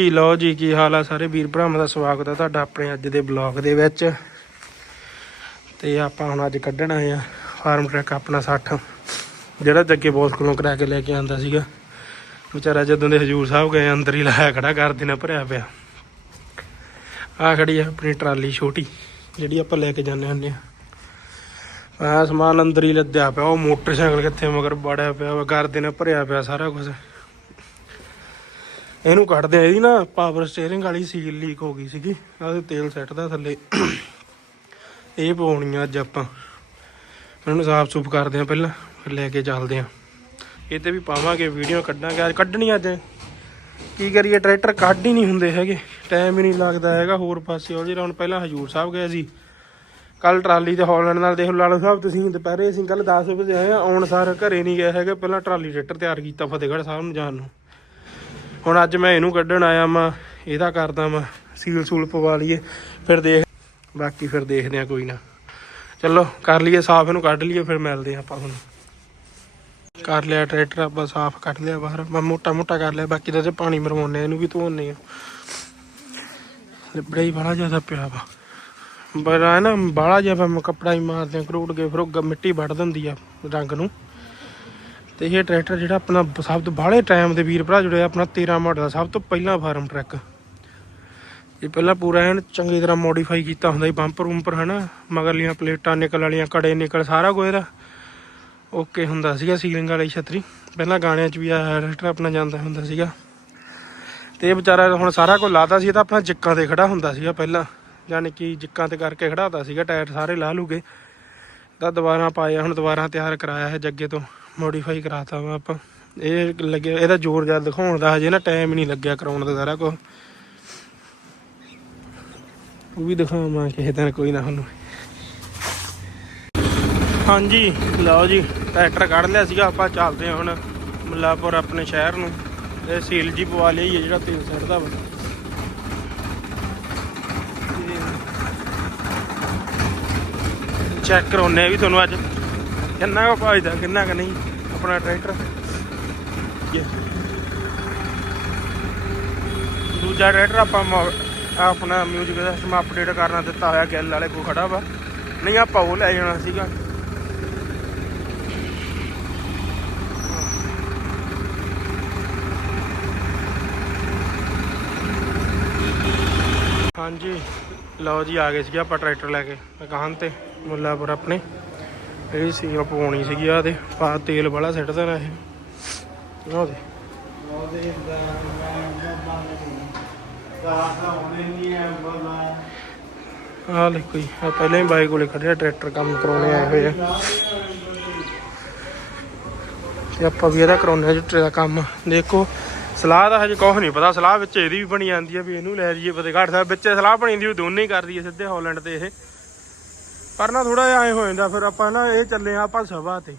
ਜੀ ਲਓ ਜੀ, ਕੀ ਹਾਲ ਆ ਸਾਰੇ? ਵੀਰ ਭਰਾਵਾਂ ਦਾ ਸਵਾਗਤ ਹੈ ਤੁਹਾਡਾ ਆਪਣੇ ਅੱਜ ਦੇ ਬਲੌਗ ਦੇ ਵਿੱਚ। ਤੇ ਆਪਾਂ ਹੁਣ ਅੱਜ ਕੱਢਣ ਆਏ ਆ ਫਾਰਮ ਟਰੈਕ ਆਪਣਾ 60 ਜਿਹੜਾ ਜੱਗੇ ਬੋਸ ਕੋਲੋਂ ਕਰਾ ਕੇ ਲੈ ਕੇ ਆਂਦਾ ਸੀਗਾ। ਵਿਚਾਰਾ ਜਦੋਂ ਦੇ ਹਜੂਰ ਸਾਹਿਬ ਗਏ, ਅੰਦਰ ਹੀ ਲਾਇਆ ਖੜਾ ਕਰ ਦੇਣਾ ਭਰਿਆ ਪਿਆ। ਆ ਖੜੀ ਆ ਆਪਣੀ ਟਰਾਲੀ ਛੋਟੀ, ਜਿਹੜੀ ਆਪਾਂ ਲੈ ਕੇ ਜਾਂਦੇ ਹੁੰਦੇ ਆ। ਆ ਸਮਾਨ ਅੰਦਰ ਹੀ ਲੱਦਿਆ ਪਿਆ, ਉਹ ਮੋਟਰਸਾਈਕਲ ਕਿੱਥੇ ਮਗਰ ਬੜਿਆ ਪਿਆ ਵਾ ਕਰ ਦੇਣਾ ਭਰਿਆ ਪਿਆ ਸਾਰਾ ਕੁਝ ਇਹਨੂੰ ਕੱਢਦੇ ਆ, ਇਹਦੀ ਨਾ ਪਾਵਰ ਸਟੀਅਰਿੰਗ ਵਾਲੀ ਸੀਲ ਲੀਕ ਹੋ ਗਈ ਸੀਗੀ। ਆਹ ਤੇਲ ਸੈੱਟਦਾ ਥੱਲੇ। ਇਹ ਪਾਉਣੀ ਆ ਅੱਜ ਆਪਾਂ। ਇਹਨੂੰ ਸਾਫ਼ ਸੂਫ ਕਰਦੇ ਆ ਪਹਿਲਾਂ, ਫਿਰ ਲੈ ਕੇ ਚੱਲਦੇ ਆ। ਇਹ ਤੇ ਵੀ ਪਾਵਾਂਗੇ ਵੀਡੀਓ ਕੱਢਾਂਗੇ। ਅੱਜ ਕੱਢਣੀ ਅੱਜ। ਕੀ ਕਰੀਏ ਟਰੈਕਟਰ ਕੱਢ ਹੀ ਨਹੀਂ ਹੁੰਦੇ ਹੈਗੇ। ਟਾਈਮ ਹੀ ਨਹੀਂ ਲੱਗਦਾ ਹੈਗਾ ਹੋਰ ਪਾਸੇ। ਉਹ ਜਿਹੜਾ ਹੁਣ ਪਹਿਲਾਂ ਹਜੂਰ ਸਾਹਿਬ ਗਏ ਸੀ। ਕੱਲ ਟਰਾਲੀ ਤੇ ਹੌਲੈਂਡ ਨਾਲ ਦੇਖ ਲਓ, ਲਾਲੋ ਸਾਹਿਬ ਤੁਸੀਂ ਦੁਪਹਿਰੇ ਅਸੀਂ ਕੱਲ 10 ਵਜੇ ਆਏ ਆ, ਆਉਣ ਸਾਰ ਘਰੇ ਨਹੀਂ ਗਏ ਹੈਗੇ। ਪਹਿਲਾਂ ਟਰਾਲੀ ਟਰੈਕਟਰ ਤਿਆਰ ਕੀਤਾ, ਫਤਿਹਗੜ੍ਹ ਸਾਹਿਬ ਨੂੰ ਜਾਣ ਨੂੰ। ਹੁਣ ਅੱਜ ਮੈਂ ਇਹਨੂੰ ਕੱਢਣ ਆਇਆ ਮੈਂ ਇਹਦਾ ਕਰਦਾ ਮੈਂ ਸੀਲ ਸੂਲ ਪਵਾ ਲਈਏ, ਫਿਰ ਦੇਖ, ਬਾਕੀ ਫਿਰ ਦੇਖਦੇ ਆ ਕੋਈ ਨਾ। ਚਲੋ, ਕਰ ਲਈਏ, ਸਾਫ਼ ਇਹਨੂੰ ਕੱਢ ਲਈਏ, ਫਿਰ ਮਿਲਦੇ ਆ ਆਪਾਂ ਹੁਣ। ਕਰ ਲਿਆ ਟਰੈਕਟਰ, ਆਪਾਂ ਸਾਫ਼ ਕੱਢ ਲਿਆ ਬਾਹਰ। ਮੈਂ ਮੋਟਾ ਮੋਟਾ ਕਰ ਲਿਆ, ਬਾਕੀ ਤਾਂ ਤੇ ਪਾਣੀ ਮਰਵਾਉਣੇ ਇਹਨੂੰ ਵੀ ਧੋਣੇ ਆ ਲਿਬੜਾ ਹੀ ਬੜਾ ਜ਼ਿਆਦਾ ਪਿਆ ਵਾ। ਬੜਾ ਨਾ ਬਾਲਾ ਜਿਹਾ ਮੈਂ ਕੱਪੜਾ ਹੀ ਮਾਰਦੇ ਆ ਕਰੂਟ ਕੇ, ਫਿਰ ਉਹ ਮਿੱਟੀ ਵੱਢ ਦਿੰਦੀ ਆ ਰੰਗ ਨੂੰ। ਤੇ ਇਹ ਟਰੈਕਟਰ ਜਿਹੜਾ ਆਪਣਾ ਸਭ ਤੋਂ ਬਾਹਲੇ ਟਾਈਮ ਦੇ ਵੀਰ ਭਰਾ ਜੁੜਿਆ ਆਪਣਾ 13 ਮਾਡਲ ਦਾ, ਸਭ ਤੋਂ ਪਹਿਲਾ ਫਾਰਮ ਟਰੱਕ। ਇਹ ਪਹਿਲਾਂ ਪੂਰਾ ਐਨ ਚੰਗੀ ਤਰ੍ਹਾਂ ਮੋਡੀਫਾਈ ਕੀਤਾ ਹੁੰਦਾ ਸੀ ਬੰਪਰ ਬੰਪਰ ਹਨਾ ਮਗਰਲੀਆਂ ਪਲੇਟਾਂ, ਨਿਕਲ ਵਾਲੀਆਂ, ਕੜੇ ਨਿਕਲ, ਸਾਰਾ ਕੁਝ ਇਹਦਾ। ਓਕੇ ਹੁੰਦਾ ਸੀਗਾ ਸੀਲਿੰਗ ਵਾਲੀ ਛਤਰੀ। ਪਹਿਲਾਂ ਗਾਣਿਆਂ 'ਚ ਵੀ ਆ ਟਰੈਕਟਰ ਆਪਣਾ ਜਾਂਦਾ ਹੁੰਦਾ ਸੀਗਾ। ਤੇ ਇਹ ਵਿਚਾਰਾ ਹੁਣ ਸਾਰਾ ਕੁਝ ਲਾਤਾ ਸੀ, ਇਹ ਤਾਂ ਆਪਣਾ ਜਿੱਕਾਂ ਤੇ ਖੜਾ ਹੁੰਦਾ ਸੀਗਾ ਪਹਿਲਾਂ। ਯਾਨੀ ਕਿ ਜਿੱਕਾਂ ਤੇ ਕਰਕੇ ਖੜਾਤਾ ਸੀਗਾ, ਟਾਇਰ ਸਾਰੇ ਲਾ ਲੂਗੇ। ਤਾਂ ਦੁਬਾਰਾ ਪਾਇਆ, ਹੁਣ ਦੁਬਾਰਾ ਤਿਆਰ ਕਰਾਇਆ ਹੈ ਜੱਗੇ ਤੋਂ। ਮੋਡੀਫਾਈ ਕਰਾਤਾ ਵਾ ਆਪਾਂ। ਇਹ ਲੱਗਿਆ, ਇਹਦਾ ਜ਼ੋਰ ਜ਼ਿਆਦਾ ਦਿਖਾਉਣ ਦਾ ਹਜੇ ਨਾ ਟਾਈਮ ਹੀ ਨਹੀਂ ਲੱਗਿਆ ਕਰਾਉਣ ਦਾ ਸਾਰਾ ਕੁਝ ਉਹ ਵੀ ਦਿਖਾਵਾਂ ਕਿਸੇ ਦਿਨ, ਕੋਈ ਨਾ ਤੁਹਾਨੂੰ ਹਾਂਜੀ, ਲਓ ਜੀ ਟਰੈਕਟਰ ਕੱਢ ਲਿਆ ਸੀਗਾ, ਆਪਾਂ ਚੱਲਦੇ ਹਾਂ ਹੁਣ ਮੁੱਲਾਪੁਰ ਆਪਣੇ ਸ਼ਹਿਰ ਨੂੰ। ਇਹ ਸੀਲ ਜੀ ਪਵਾ ਲਈ ਹੈ ਜਿਹੜਾ ਤੇਲ ਸੜਦਾ ਵਾ। ਚੈੱਕ ਕਰਾਉਨੇ ਵੀ ਤੁਹਾਨੂੰ ਅੱਜ ਕਿੰਨਾ ਕੁ ਫਾਇਦਾ, ਕਿੰਨਾ ਕੁ ਨਹੀਂ। ਆਪਣਾ ਟਰੈਕਟਰ। ਇਹ। ਦੂਜਾ ਟਰੈਕਟਰ ਆਪਾਂ ਆਪਣਾ ਮਿਊਜ਼ਿਕ ਸਿਸਟਮ ਅਪਡੇਟ ਕਰਨਾ ਦਿੱਤਾ ਹੋਇਆ ਗਿੱਲ ਵਾਲੇ ਕੋ ਖੜਾ ਵਾ। ਨਹੀਂ ਆਪਾਂ ਉਹ ਲੈ ਜਾਣਾ ਸੀਗਾ। ਹਾਂਜੀ ਲਓ ਜੀ ਆ ਗਏ ਸੀਗੇ ਆਪਾਂ ਟਰੈਕਟਰ ਲੈ ਕੇ। ਦੁਕਾਨ ਤੇ ਮੁੱਲਾਪੁਰ ਆਪਣੇ। ਇਹ ਸੀ ਪਵਾਉਣੀ ਸੀਗੀ ਆ ਤੇ ਪਾ ਤੇਲ ਵਾਲਾ ਸਿੱਟ ਦੇਣਾ ਇਹ। ਉਹ ਦੇ ਆ ਲੈ ਕੋਈ ਆ ਪਹਿਲਾਂ ਹੀ ਬਾਈ ਕੋਲੇ ਖੜਿਆ ਟਰੈਕਟਰ ਕੰਮ ਕਰਾਉਣੇ ਆਏ ਹੋਏ ਆ। ਤੇ ਆਪਾਂ ਵੀ ਇਹਦਾ ਕਰਾਉਣੇ ਜੁੱਟੇ ਦਾ ਕੰਮ। ਦੇਖੋ ਸਲਾਹ ਦਾ ਹਜੇ ਕੁਝ ਨਹੀਂ ਪਤਾ ਸਲਾਹ ਵਿੱਚ ਇਹਦੀ ਵੀ ਬਣੀ ਜਾਂਦੀ ਆ ਵੀ ਇਹਨੂੰ ਲੈ ਜਾਈਏ ਫਤਿਹਗੜ੍ਹ ਸਾਹਿਬ ਵਿੱਚ ਸਲਾਹ ਬਣੀ ਦੀ ਦੋਨੇ ਹੀ ਕਰ ਦਈਏ ਸਿੱਧੇ ਹਾਲੈਂਡ ਤੇ ਇਹ। ਪਰ ਨਾ ਥੋੜਾ ਜਿਹਾ ਐ ਹੋ ਜਾਂਦਾ, ਫਿਰ ਆਪਾਂ ਨਾ ਇਹ ਚੱਲੇ ਆ ਆਪਾਂ ਸਭਾ ਤੇ।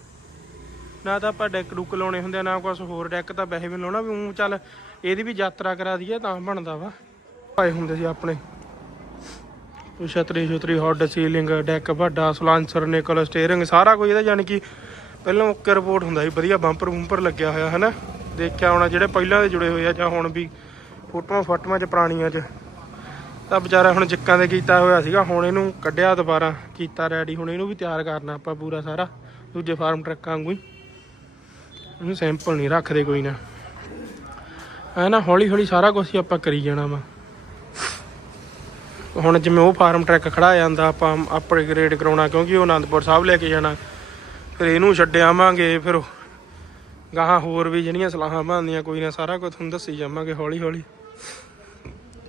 ਨਾ ਤਾਂ ਆਪਾਂ ਡੈਕ ਡੁੱਕ ਲਾਉਣੇ ਹੁੰਦੇ ਨਾ ਕੁਝ ਹੋਰ ਡੈਕ ਤਾਂ ਵੈਸੇ ਵੀ ਲਾਉਣਾ, ਵੀ ਉਹ ਚੱਲ ਇਹਦੀ ਵੀ ਯਾਤਰਾ ਕਰਾ ਦਈਏ ਤਾਂ ਬਣਦਾ ਵਾ। ਪਾਏ ਹੁੰਦੇ ਸੀ ਆਪਣੇ। ਛਤਰੀ ਛਤਰੀ ਹੌਡ ਸੀਲਿੰਗ ਡੈਕ ਵੱਡਾ ਸਲਾਂਸਰ ਨਿਕਲ ਸਟੀਅਰਿੰਗ ਸਾਰਾ ਕੁਝ ਇਹਦਾ ਯਾਨੀ ਕਿ ਪਹਿਲਾਂ ਓਕੇ ਰਿਪੋਰਟ ਹੁੰਦਾ ਸੀ, ਵਧੀਆ ਬੰਪਰ ਬੰਪਰ ਲੱਗਿਆ ਹੋਇਆ, ਹਨਾ? ਦੇਖਿਆ ਹੋਣਾ ਜਿਹੜੇ ਪਹਿਲਾਂ ਦੇ ਜੁੜੇ ਹੋਏ ਆ ਜਾਂ ਹੁਣ ਵੀ, ਫੋਟੋਆਂ ਫੋਟੋਆਂ ਚ ਪੁਰਾਣੀਆਂ ਚ। ਤਾਂ ਵਿਚਾਰਾ ਹੁਣ ਜਿੱਕਾਂ ਦੇ ਕੀਤਾ ਹੋਇਆ ਸੀਗਾ, ਹੁਣ ਇਹਨੂੰ ਕੱਢਿਆ ਦੁਬਾਰਾ, ਕੀਤਾ ਰੈਡੀ ਹੁਣ ਇਹਨੂੰ ਵੀ ਤਿਆਰ ਕਰਨਾ ਆਪਾਂ ਪੂਰਾ ਸਾਰਾ, ਦੂਜੇ ਫਾਰਮ ਟਰੱਕਾਂ ਵਾਂਗੂ ਹੀ। ਇਹਨੂੰ ਸੈਂਪਲ ਨਹੀਂ ਰੱਖਦੇ ਕੋਈ ਨਾ। ਐ ਨਾ ਹੌਲੀ ਹੌਲੀ ਸਾਰਾ ਕੁਝ ਹੀ ਆਪਾਂ ਕਰੀ ਜਾਣਾ ਵਾ। ਹੁਣ ਜਿਵੇਂ ਉਹ ਫਾਰਮ ਟਰੱਕ ਖੜਾ ਜਾਂਦਾ, ਆਪਾਂ ਅਪਗ੍ਰੇਡ ਕਰਾਉਣਾ, ਕਿਉਂਕਿ ਉਹ ਆਨੰਦਪੁਰ ਸਾਹਿਬ ਲੈ ਕੇ ਜਾਣਾ। ਫਿਰ ਇਹਨੂੰ ਛੱਡ ਆਵਾਂਗੇ, ਫਿਰ ਉਹ ਗਾਹਾਂ ਹੋਰ ਵੀ ਜਿਹੜੀਆਂ ਸਲਾਹਾਂ ਬਣਦੀਆਂ, ਕੋਈ ਨਾ ਸਾਰਾ ਕੁਝ ਤੁਹਾਨੂੰ ਦੱਸੀ ਜਾਵਾਂਗੇ ਹੌਲੀ ਹੌਲੀ।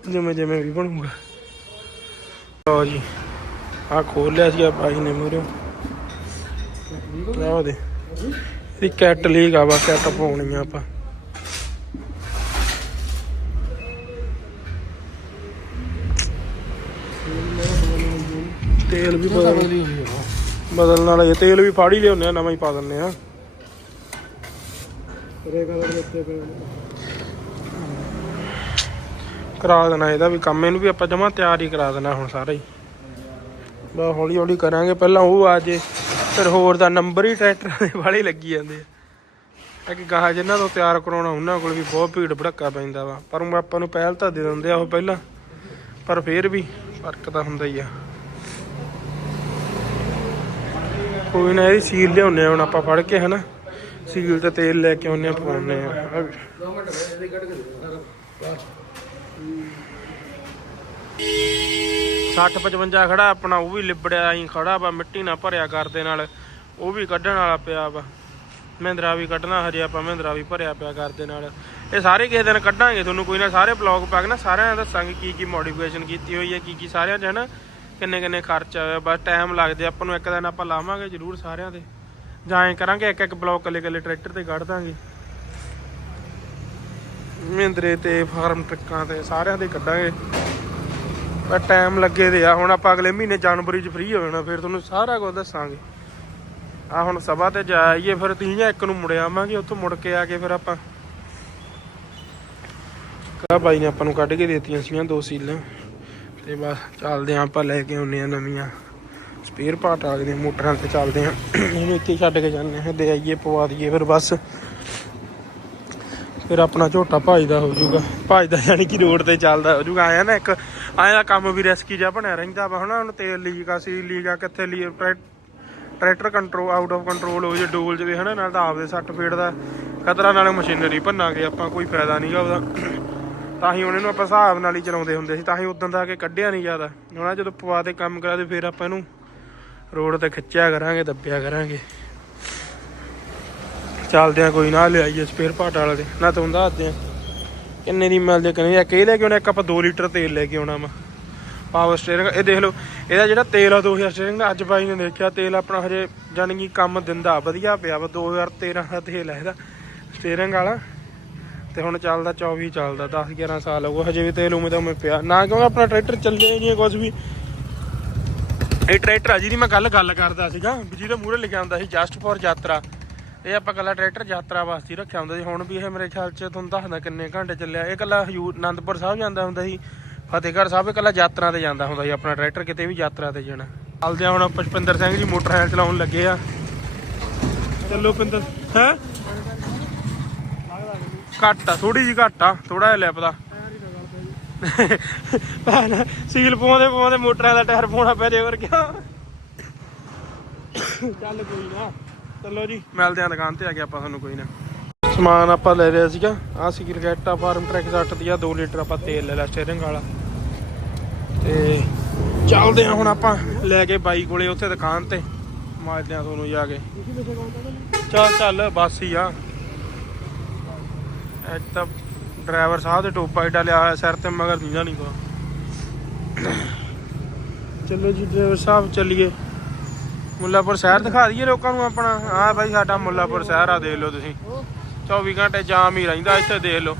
ਜਿਵੇਂ ਜਿਵੇਂ ਵੀ ਬਣੂਗਾ। ਲਓ ਜੀ ਆ ਖੋਲ ਲਿਆ ਸੀ ਆ ਬਾਈ ਨੇ ਮੂਰੇ ਆਹ ਦੇ ਇਹ ਕੈਟ ਲੀਕ ਆ ਵਾ ਕੈਟ ਪਾਉਣੀ ਆ ਆਪਾਂ। ਤੇਲ ਵੀ ਬਦਲ ਬਦਲਣ ਵਾਲਾ ਇਹ ਤੇਲ ਵੀ ਫਾੜੀ ਲਿਆਉਂਦੇ ਆ, ਨਵਾਂ ਹੀ ਪਾ ਦਿੰਦੇ ਆ। ਕਰਾ ਦੇਣਾ ਇਹਦਾ ਵੀ ਕੰਮ, ਇਹਨੂੰ ਵੀ ਆਪਾਂ ਜਮਾ ਤਿਆਰ ਹੀ ਕਰਾ ਦੇਣਾ ਹੁਣ ਸਾਰਾ ਹੀ। ਬਸ ਹੌਲੀ ਹੌਲੀ ਕਰਾਂਗੇ, ਪਹਿਲਾਂ ਉਹ ਆ ਜੇ, ਫਿਰ ਹੋਰ ਦਾ ਨੰਬਰ ਹੀ ਟਰੈਕਟਰਾਂ ਦੇ ਵਾਲੇ ਲੱਗੀ ਜਾਂਦੇ ਆ। ਕਿ ਗਾਹ ਜਿਨ੍ਹਾਂ ਤੋਂ ਤਿਆਰ ਕਰਾਉਣਾ, ਉਹਨਾਂ ਕੋਲ ਵੀ ਬਹੁਤ ਭੀੜ ਭੜੱਕਾ ਪੈਂਦਾ ਵਾ। ਪਰ ਆਪਾਂ ਨੂੰ ਪਹਿਲ ਤਾਂ ਦੇ ਦਿੰਦੇ ਆ ਉਹ ਪਹਿਲਾਂ, ਪਰ ਫੇਰ ਵੀ ਫ਼ਰਕ ਤਾਂ ਹੁੰਦਾ ਹੀ ਆ। ਕੋਈ ਨਾ ਇਹ ਸੀਲ ਲਿਆਉਨੇ ਹੁਣ ਆਪਾਂ ਫੜ ਕੇ, ਹਨਾ। ਸੀਲ ਤੇ ਤੇਲ ਲੈ ਕੇ ਆਉਨੇ ਆ ਪਵਾਉਨੇ ਆ। 60 55 ਖੜਾ ਆਪਣਾ, ਉਹ ਵੀ ਲਿਬੜਿਆ ਆਈ ਖੜਾ ਵਾ, ਮਿੱਟੀ ਨਾਲ ਭਰਿਆ ਕਰਦੇ ਨਾਲ। ਉਹ ਵੀ ਕੱਢਣ ਵਾਲਾ ਪਿਆ ਵਾ। ਮਹਿੰਦਰਾ ਵੀ ਕੱਢਣਾ, ਹਜੇ ਆਪਾਂ ਮਹਿੰਦਰਾ ਵੀ ਭਰਿਆ ਪਿਆ ਕਰਦੇ ਨਾਲ। ਇਹ ਸਾਰੇ ਕਿਸੇ ਦਿਨ ਕੱਢਾਂਗੇ ਤੁਹਾਨੂੰ, ਕੋਈ ਨਾ ਸਾਰੇ ਬਲੌਗ ਪਾ ਕੇ ਨਾ ਸਾਰਿਆਂ ਦਾ ਦੱਸਾਂਗੇ ਕੀ ਕੀ ਮੋਡੀਫਿਕੇਸ਼ਨ ਕੀਤੀ ਹੋਈ ਹੈ, ਕੀ ਕੀ ਸਾਰਿਆਂ 'ਚ ਹੈ ਨਾ, ਕਿੰਨੇ ਕਿੰਨੇ ਖਰਚਾ ਹੋਇਆ ਬਸ ਟਾਈਮ ਲੱਗਦੇ ਆਪਾਂ ਨੂੰ ਇੱਕ ਦਿਨ ਆਪਾਂ ਲਾਵਾਂਗੇ ਜ਼ਰੂਰ ਸਾਰਿਆਂ ਦੇ। ਜਾਂ ਐਂ ਕਰਾਂਗੇ ਇੱਕ ਇੱਕ ਬਲੌਗ ਕੱਲੇ ਕੱਲੇ ਟਰੈਕਟਰ ਤੇ ਕੱਢ ਦਾਂਗੇ। ਮਹਿੰਦਰੇ ਤੇ ਫਾਰਮ ਟਰੱਕਾਂ ਤੇ ਸਾਰਿਆਂ ਦੇ ਕੱਢਾਂਗੇ। ਪਰ ਟਾਈਮ ਲੱਗੇ ਤੇ ਆ, ਹੁਣ ਆਪਾਂ ਅਗਲੇ ਮਹੀਨੇ ਜਨਵਰੀ 'ਚ ਫ੍ਰੀ ਹੋ ਜਾਣਾ, ਫਿਰ ਤੁਹਾਨੂੰ ਸਾਰਾ ਕੁਝ ਦੱਸਾਂਗੇ। ਆ ਹੁਣ ਸਭਾ ਤੇ ਜਾਈਏ ਫਿਰ ਤੀਹ ਇੱਕ ਨੂੰ ਮੁੜ ਆਵਾਂਗੇ, ਉੱਥੋਂ ਮੁੜ ਕੇ ਆ ਕੇ ਫਿਰ ਆਪਾਂ ਕਾ ਬਾਈ ਨੇ ਆਪਾਂ ਨੂੰ ਕੱਢ ਕੇ ਦੇਤੀਆਂ ਸੀਗੀਆਂ ਦੋ ਸੀਲਾਂ। ਤੇ ਬਸ ਚੱਲਦੇ ਆਂ ਆਪਾਂ ਲੈ ਕੇ ਆਉਨੇ ਆ ਨਵੀਆਂ। ਸਪੇਅਰ ਪਾਰਟ ਆ ਗਏ ਮੋਟਰਾਂ ਤੇ ਚੱਲਦੇ ਆਂ ਇਹਨੂੰ ਇੱਥੇ ਛੱਡ ਕੇ ਜਾਂਦੇ ਹਾਂ, ਦੇ ਆਈਏ, ਪਵਾ ਦਈਏ, ਫਿਰ ਬਸ ਫਿਰ ਆਪਣਾ ਝੋਟਾ ਭਜਦਾ ਹੋ ਜਾਊਗਾ। ਭਜਦਾ ਯਾਨੀ ਕਿ ਰੋਡ ਤੇ ਚੱਲਦਾ ਹੋ ਜਾਊਗਾ। ਆਇਆ ਨਾ ਇੱਕ, ਆਇਆ ਦਾ ਕੰਮ ਵੀ ਰਿਸਕੀ ਜਿਹਾ ਬਣਿਆ ਰਹਿੰਦਾ ਵਾ, ਹਨਾ ਹੁਣ ਤੇਲ ਲੀਕ ਆ ਸੀ ਲੀਕ ਆ, ਕਿੱਥੇ ਲੀ tractor control out of control ਹੋ ਜੇ, ਡੋਲ ਜਵੇ, ਹਨਾ, ਨਾਲ ਤਾਂ ਆਪਦੇ ਸੱਟ ਫੇਟ ਦਾ ਖਤਰਾ ਨਾਲ ਮਸ਼ੀਨਰੀ ਭੰਨਾਂਗੇ ਆਪਾਂ, ਕੋਈ ਫਾਇਦਾ ਨਹੀਂਗਾ ਉਹਦਾ। ਤਾਂ ਹੀ ਉਹਨਾਂ ਨੂੰ ਆਪਾਂ ਹਿਸਾਬ ਨਾਲ ਹੀ ਚਲਾਉਂਦੇ ਹੁੰਦੇ ਸੀ, ਤਾਂ ਹੀ ਉਦੋਂ ਦਾ ਕੇ ਕੱਢਿਆ ਨਹੀਂ ਜ਼ਿਆਦਾ। ਹੁਣ ਜਦੋਂ ਪਵਾ ਦੇ ਕੰਮ ਕਰਾ ਦੇ ਫਿਰ ਆਪਾਂ ਇਹਨੂੰ ਰੋਡ ਤੇ ਖਿੱਚਿਆ ਕਰਾਂਗੇ, ਦੱਬਿਆ ਕਰਾਂਗੇ। ਚੱਲਦੇ ਆ, ਕੋਈ ਨਾ ਲਿਆਈਏ ਸਪੇਅਰ ਪਾਰਟ ਵਾਲੇ ਦੇ ਨਾ ਤੁਹਾਨੂੰ ਦੱਸਦੇ ਆ ਕਿੰਨੇ ਦੀ ਮਿਲਦੇ ਕਿੰਨੇ ਇੱਕ ਇਹ ਲੈ ਕੇ ਆਉਣਾ, ਇੱਕ ਆਪਾਂ 2 ਲੀਟਰ ਤੇਲ ਲੈ ਕੇ ਆਉਣਾ ਵਾ। ਪਾਵਰ ਸਟੀਅਰਿੰਗ ਇਹ ਦੇਖ ਲਓ, ਇਹਦਾ ਜਿਹੜਾ ਤੇਲ ਆ 2000 ਸਟੀਅਰਿੰਗ ਦਾ, ਅੱਜ ਬਾਈ ਨੇ ਦੇਖਿਆ, ਤੇਲ ਆਪਣਾ ਹਜੇ ਜਾਨੀ ਕਿ ਕੰਮ ਦਿੰਦਾ, ਵਧੀਆ ਪਿਆ ਵਾ 2013 ਦਾ ਤੇਲ ਆ ਇਹਦਾ ਸਟੀਅਰਿੰਗ ਵਾਲਾ। ਤੇ ਹੁਣ ਚੱਲਦਾ 24 ਚੱਲਦਾ 10 11 ਸਾਲ ਹੋ ਗਏ ਹਜੇ ਵੀ ਤੇਲ ਉਵੇਂ ਦਾ ਉਵੇਂ ਪਿਆ। ਨਾ ਕਿਉਂਕਿ ਆਪਣਾ ਟਰੈਕਟਰ ਚੱਲਿਆ ਹੀ ਨਹੀਂ ਕੁਝ ਵੀ। ਇਹ ਟਰੈਕਟਰ ਆ ਜਿਹਦੀ ਮੈਂ ਕੱਲ ਗੱਲ ਕਰਦਾ ਸੀਗਾ, ਵੀ ਜਿਹਦੇ ਮੂਹਰੇ ਲਿਖਿਆ ਹੁੰਦਾ ਸੀ ਜਸਟ ਫॉर ਯਾਤਰਾ। ਇਹ ਆਪਾਂ ਕੱਲਾ ਟਰੈਕਟਰ ਯਾਤਰਾ ਵਾਸਤੇ ਰੱਖਿਆ ਹੁੰਦਾ ਸੀ। ਹੁਣ ਵੀ ਇਹ ਮੇਰੇ ਖਿਆਲ 'ਚ ਤੁਹਾਨੂੰ ਦੱਸਦਾ ਕਿੰਨੇ ਘੰਟੇ ਚੱਲਿਆ। ਇਹ ਕੱਲਾ ਹਜੂਰ ਆਨੰਦਪੁਰ ਸਾਹਿਬ ਜਾਂਦਾ ਹੁੰਦਾ ਸੀ। ਫਤਿਹਗੜ੍ਹ ਸਾਹਿਬ ਇਹ ਕੱਲਾ ਯਾਤਰਾ ਤੇ ਜਾਂਦਾ ਹੁੰਦਾ ਸੀ। ਆਪਣਾ ਟਰੈਕਟਰ ਕਿਤੇ ਵੀ ਯਾਤਰਾ ਤੇ ਜਾਣਾ। ਚੱਲਦੇ ਹੁਣ ਪੁਸ਼ਪਿੰਦਰ ਸਿੰਘ ਜੀ ਮੋਟਰਸਾਈਕਲ ਚਲਾਉਣ ਲੱਗੇ ਆ। ਚੱਲੋ ਪਿੰਦਰ ਹੈ? ਘੱਟ ਆ ਥੋੜੀ ਜੀ ਘੱਟ ਆ। ਥੋੜਾ ਜਿਹਾ ਲਿਪਦਾ ਭੈਣ, ਸੀਲ ਪਵਾਉਂਦੇ ਪਵਾਉਂਦੇ ਮੋਟਰਾਂ ਦਾ ਟਾਇਰ ਪਾਉਣਾ ਪੈ ਜੇ ਹੋਰ ਕਿਆ ਚੱਲ ਕੋਈ ਨਾ। ਚਲੋ ਜੀ। ਮਿਲਦੇ ਆਂ ਦੁਕਾਨ ਤੇ ਆ ਕੇ ਆਪਾਂ ਤੁਹਾਨੂੰ ਕੋਈ ਨਾ। ਸਮਾਨ ਆਪਾਂ ਲੈ ਲਿਆ ਸੀਗਾ। ਆ ਸੀ ਕ੍ਰਿਕਟਾ ਫਾਰਮ ਟਰੈਕ 60 ਦੀ ਆ 2 ਲੀਟਰ ਆਪਾਂ ਤੇਲ ਲੈ ਲਿਆ ਸਟੀਅਰਿੰਗ ਵਾਲਾ। ਤੇ ਚੱਲਦੇ ਆ ਹੁਣ ਆਪਾਂ ਲੈ ਕੇ ਬਾਈ ਕੋਲੇ ਉੱਥੇ ਦੁਕਾਨ ਤੇ। ਮਾਰਦੇ ਆ ਤੁਹਾਨੂੰ ਜਾ ਕੇ। ਚੱਲ ਚੱਲ, ਬਸ ਹੀ ਆ। ਇੱਕ ਤਾਂ ਡਰਾਈਵਰ ਸਾਹਿਬ ਦੇ ਟੋਪਾ ਏਡਾ ਲਿਆ ਹੋਇਆ ਸਿਰ ਤੇ, ਮਗਰ ਨਹੀਂ ਨਹੀਂ ਕੋ ਚਲੋ ਜੀ ਡਰਾਈਵਰ ਸਾਹਿਬ ਚੱਲੀਏ। ਮੁੱਲਾਪੁਰ ਸ਼ਹਿਰ ਦਿਖਾ ਦਈਏ ਲੋਕਾਂ ਨੂੰ ਆਪਣਾ। ਆ ਬਾਈ ਸਾਡਾ ਮੁੱਲਾਪੁਰ ਸ਼ਹਿਰ ਆ, ਦੇਖ ਲਓ ਤੁਸੀਂ। 24 ਘੰਟੇ ਜਾਮ ਹੀ ਰਹਿੰਦਾ, ਇੱਥੇ ਦੇਖ ਲਓ।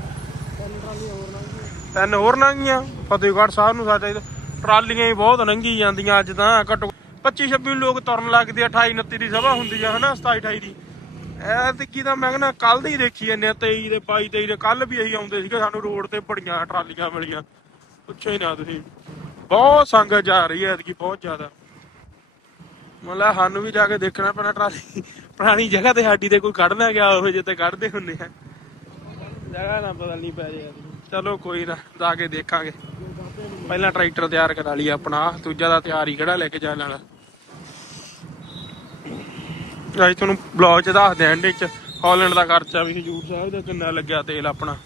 ਤਿੰਨ ਹੋਰ ਲੰਘੀਆਂ, ਫਤਿਹਗੜ੍ਹ ਸਾਹਿਬ ਨੂੰ ਸਾਡੇ ਟਰਾਲੀਆਂ ਹੀ ਬਹੁਤ ਲੰਘੀ ਜਾਂਦੀਆਂ ਅੱਜ ਤਾਂ, ਘੱਟੋ 25 26 ਲੋਕ ਤੁਰਨ ਲੱਗਦੇ ਆ 28 29 ਦੀ ਸਭਾ ਹੁੰਦੀ ਆ, ਹਨਾ 27 28 ਦੀ। ਐ ਤੇ ਕੀ ਤਾਂ ਮੈਂ ਕਹਿੰਦਾ ਕੱਲ ਦੀ ਦੇਖੀ ਜਾਂਦੇ ਆ 23 ਦੇ 22 23 ਦੇ। ਕੱਲ ਵੀ ਅਸੀਂ ਆਉਂਦੇ ਸੀਗੇ, ਸਾਨੂੰ ਰੋਡ ਤੇ ਬੜੀਆਂ ਟਰਾਲੀਆਂ ਮਿਲੀਆਂ। ਪੁੱਛੋ ਹੀ ਨਾ ਤੁਸੀਂ। ਬਹੁਤ ਸੰਗਤ ਜਾ ਰਹੀ ਹੈ, ਐਤਕੀ ਬਹੁਤ ਜ਼ਿਆਦਾ। ਮਤਲਬ ਸਾਨੂੰ ਵੀ ਜਾ ਕੇ ਦੇਖਣਾ ਪੈਣਾ ਟਰਾਲੀ। ਪੁਰਾਣੀ ਜਗ੍ਹਾ ਤੇ ਸਾਡੀ ਤੇ ਕੋਈ ਕੱਢਣਾ ਗਿਆ ਉਹ ਜਿੱਤੇ ਕੱਢਦੇ ਹੁੰਦੇ ਆ। ਜਗ੍ਹਾ ਨਾ ਬਦਲਣੀ ਪੈ ਜੇ ਚਲੋ ਕੋਈ ਨਾ, ਜਾ ਕੇ ਦੇਖਾਂਗੇ। ਪਹਿਲਾਂ ਟਰੈਕਟਰ ਤਿਆਰ ਕਰਾ ਲਈ ਆਪਣਾ। ਦੂਜਾ ਦਾ ਤਿਆਰ ਹੀ ਕਿਹੜਾ ਲੈ ਕੇ ਜਾਣ ਵਾਲਾ। ਅੱਜ ਤੁਹਾਨੂੰ ਬਲੌਗ ਚ ਦੱਸਦੇ ਆਂ ਐਂਡ ਚ ਹਾਲੈਂਡ ਦਾ ਖਰਚਾ ਵੀ ਹਜੂਰ ਸਾਹਿਬ ਦਾ ਕਿੰਨਾ ਲੱਗਿਆ ਤੇਲ ਆਪਣਾ।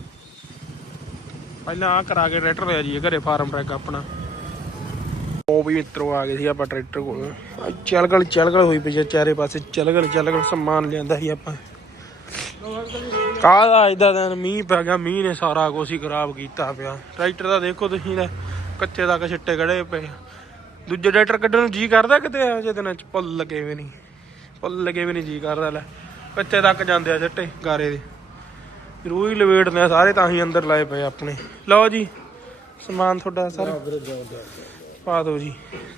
ਪਹਿਲਾਂ ਆ ਕਰਾ ਕੇ ਟਰੈਕਟਰ ਲਿਆ ਜੀ ਘਰੇ ਫਾਰਮ ਟਰੈਕ ਆਪਣਾ। ਉਹ ਵੀ ਮਿੱਤਰੋ ਆ ਗਏ ਸੀ ਆਪਾਂ ਟਰੈਕਟਰ ਕੋਲ। ਚਲਗਲ ਚਲਗਲ ਹੋਈ ਪਈ ਚਾਰੇ ਪਾਸੇ। ਚਲਗਲ ਚਲਗਲ ਸਮਾਨ ਲਿਆਂਦਾ ਸੀ ਆਪਾਂ। ਕਾਹਦਾ ਇਦਾਂ ਦਾ ਮੀਂਹ ਪੈ ਗਿਆ, ਮੀਂਹ ਨੇ ਸਾਰਾ ਕੁਝ ਹੀ ਖਰਾਬ ਕੀਤਾ ਪਿਆ। ਟਰੈਕਟਰ ਦਾ ਦੇਖੋ ਤੁਸੀਂ ਲੈ ਕੱਚੇ ਤੱਕ ਛਿੱਟੇ ਖੜੇ ਪਏ ਦੂਜੇ ਟਰੈਕਟਰ ਕੱਢਣ ਨੂੰ ਜੀ ਕਰਦਾ ਕਿਤੇ ਇਹੋ ਜਿਹੇ ਦਿਨਾਂ ਚ? ਪੁੱਲ ਲੱਗੇ ਵੀ ਨਹੀਂ। ਪੁੱਲ ਲੱਗੇ ਵੀ ਨਹੀਂ ਜੀ ਕਰਦਾ ਲੈ। ਕੱਚੇ ਤੱਕ ਜਾਂਦੇ ਆ ਛਿੱਟੇ ਗਾਰੇ ਦੇ। ਰੂਹੀ ਲਵੇੜਦੇ ਆ ਸਾਰੇ ਤਾਂ ਹੀ ਅੰਦਰ ਲਾਏ ਪਏ ਆਪਣੇ। ਲਓ ਜੀ, ਸਮਾਨ ਤੁਹਾਡਾ ਸਾਰਾ। ਪਾ ਦਿਓ ਜੀ।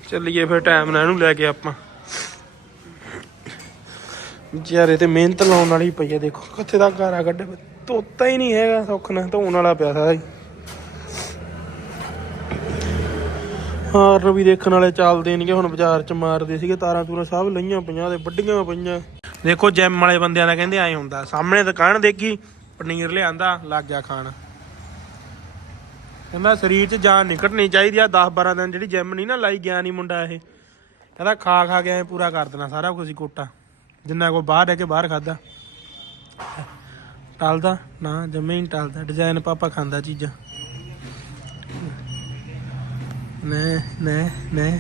ਚੱਲੀਏ ਫਿਰ ਟਾਈਮ ਨਾਲ ਇਹਨੂੰ ਲੈ ਕੇ ਆਪਾਂ। ਵਿਚਾਰੇ ਤੇ ਮਿਹਨਤ ਲਾਉਣ ਵਾਲੀ ਪਈ ਆ, ਦੇਖੋ ਕਿੱਥੇ ਦਾ ਗਾਰਾ ਕੱਢੇ ਪਏ। ਹੀ ਨਹੀਂ ਹੈਗਾ ਸੁੱਖ ਨਾਲ, ਧੋਣ ਵਾਲਾ ਪਿਆ ਸਾਰਾ ਹੀ। ਹਾਰਨ ਵੀ ਦੇਖਣ ਵਾਲੇ ਚੱਲਦੇ ਨਹੀਂਗੇ ਹੁਣ ਬਾਜ਼ਾਰ ਚ ਮਾਰਦੇ ਸੀਗੇ, ਤਾਰਾਂ ਤੂਰਾਂ ਸਭ ਲਈਆਂ ਪਈਆਂ ਤੇ ਵੱਡੀਆਂ ਪਈਆਂ। ਦੇਖੋ ਜਿਮ ਵਾਲੇ ਬੰਦਿਆਂ ਦਾ ਕਹਿੰਦੇ ਐ ਹੁੰਦਾ, ਸਾਹਮਣੇ ਦੁਕਾਨ ਦੇਖੀ, ਪਨੀਰ ਲਿਆਂਦਾ, ਲੱਗ ਗਿਆ ਖਾਣ। ਕਹਿੰਦਾ ਸਰੀਰ 'ਚ ਜਾਨ ਨਿਕਲਣੀ ਚਾਹੀਦੀ ਆ 10 12 ਦਿਨ ਜਿਹੜੀ ਜਿਮ ਨਹੀਂ ਨਾ ਲਾਈ, ਗਿਆ ਨਹੀਂ ਮੁੰਡਾ ਇਹ। ਕਹਿੰਦਾ ਖਾ ਖਾ ਕੇ ਐ ਪੂਰਾ ਕਰ ਦੇਣਾ ਸਾਰਾ ਕੁਝ ਕੋਟਾ। ਜਿੰਨਾ ਕੋ ਬਾਹਰ ਰਹਿ ਕੇ ਬਾਹਰ ਖਾਦਾ ਟਲਦਾ? ਨਾ, ਜਮੇ ਹੀ ਟਲਦਾ। ਡਿਜ਼ਾਈਨ ਪਾਪਾ ਖਾਂਦਾ ਚੀਜ਼ਾਂ। ਨੇ ਨੇ ਨੇ।